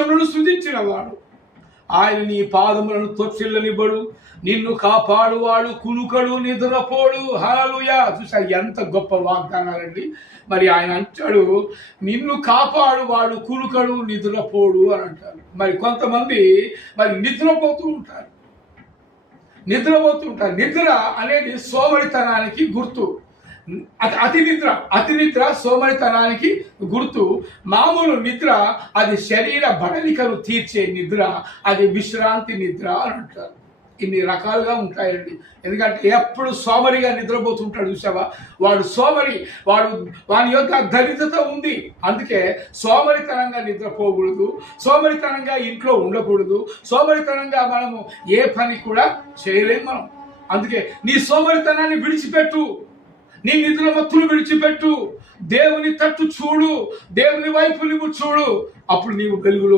ఆకాశములను సృజించిన వాడు ఆయన నీ పాదములను తొచ్చిల్లనివ్వడు నిన్ను కాపాడువాడు కులుకడు నిద్రపోడు. హలలుయా చూసా ఎంత గొప్ప వాగ్దానాలండి. మరి ఆయన అంటాడు నిన్ను కాపాడువాడు కులుకడు నిద్రపోడు అని అంటారు. మరి కొంతమంది మరి నిద్రపోతూ ఉంటారు. నిద్రపోతూ ఉంటారు. నిద్ర అనేది సోమరితనానికి గుర్తు. అతి అతి నిద్ర అతి నిద్ర సోమరితనానికి గుర్తు. మామూలు నిద్ర అది శరీర బడలికను తీర్చే నిద్ర అది విశ్రాంతి నిద్ర అని అంటారు. ఇన్ని రకాలుగా ఉంటాయండి. ఎందుకంటే ఎప్పుడు సోమరిగా నిద్రపోతుంటాడు చూసావా? వాడు సోమరి వాడు వాని యొక్క దరిద్రత ఉంది. అందుకే సోమరితనంగా నిద్రపోకూడదు. సోమరితనంగా ఇంట్లో ఉండకూడదు. సోమరితనంగా మనము ఏ పని కూడా చేయలేము మనం. అందుకే నీ సోమరితనాన్ని విడిచిపెట్టు. నీ నిధుల మత్తులు విడిచిపెట్టు. దేవుని తట్టు చూడు. దేవుని వైపు నువ్వు చూడు. అప్పుడు నీవు వెలుగులో